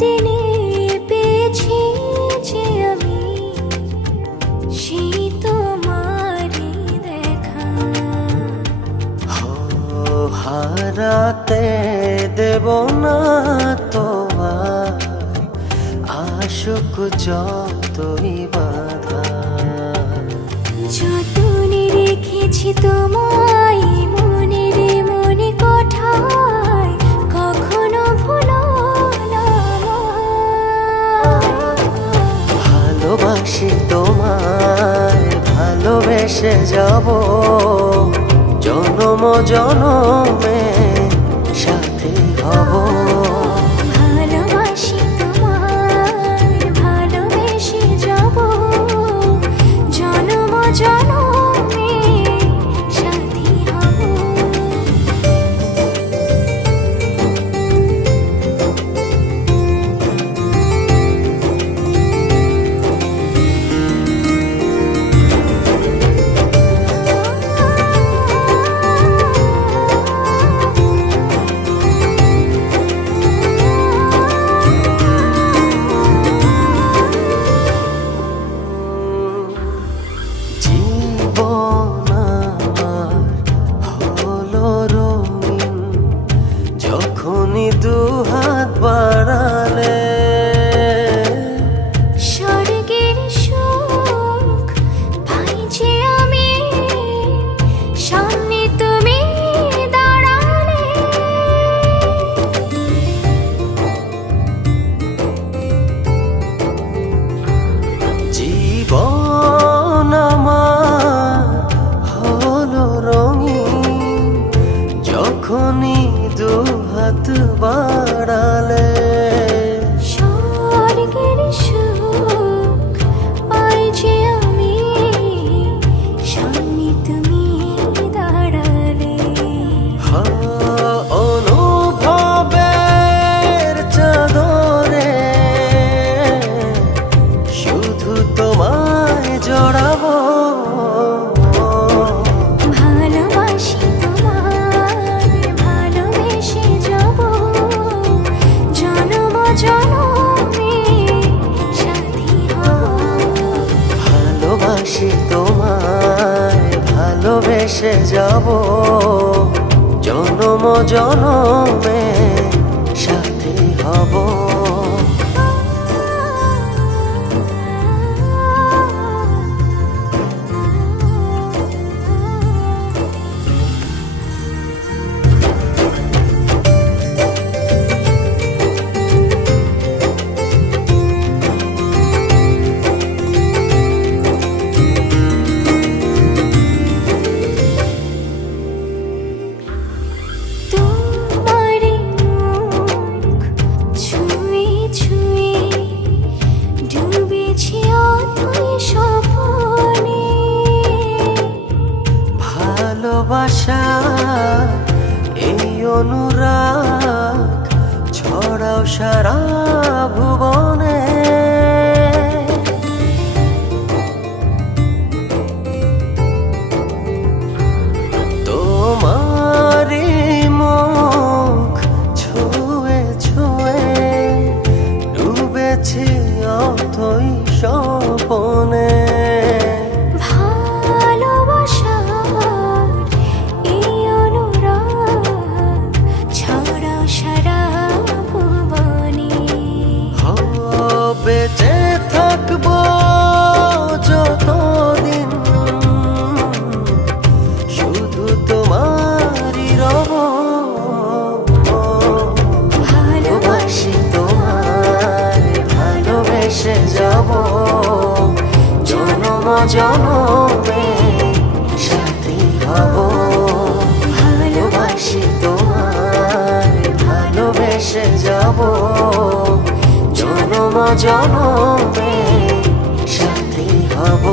দিনে পেয়েছি যে আমি সেই তোমারই দেখা। হারাতে দেব না তোমার আশুক যতই বাধা। যতনে রেখেছি তোমায় মনের মনে কোঠায়, কখনো ভুলো না আমায়। ভালোবাসি তোমায়, ভালোবেসে যাব জনম জনমে সাথী হব। ভালোবাসি তোমায়, ভালোবেসে যাব জনম জনমে সাথী হব। জীবন আমার হলো রঙিন যখনই দুহাত বাড়ালে। স্বর্গের সুখ পাই যে আমি সামনে তুমি দাঁড়ালে। জীবন আমার হলো রঙিন যখনই দুহাত বাড়ালে। স্বর্গের সুখ পাই যে আমি সামনে তুমি দাঁড়ালে। অনুভবের চাদরে শুধু তোমায় জড়াবো। ভালোবাসি তোমায়, ভালোবেসে যাব জনম জনমে সাথী হব। ভালোবাসি তোমায়, ভালোবেসে যাব জনম জনমে সাথী হব। তোমার মুখ ছুঁয়ে ছুঁয়ে ডুবেছি অথই স্বপ্নে। ভালোবাসা এই অনুরাগ ছড়াও সারা ভুবনে। তোমারি মুখ ছুঁয়ে ছুঁয়ে ডুবেছি অথই স্বপনে। ভালোবাসার এই অনুরাগ ছড়াও সারা ভুবনে। বেঁচে থাকবো যতদিন শুধু তোমারই রব। ভালোবাসি তোমায়, ভালোবেসে যাব জনম জনমে সাথী হব। ভালোবাসি তোমায়, ভালোবেসে যাব জনম জনমে সাথী হব।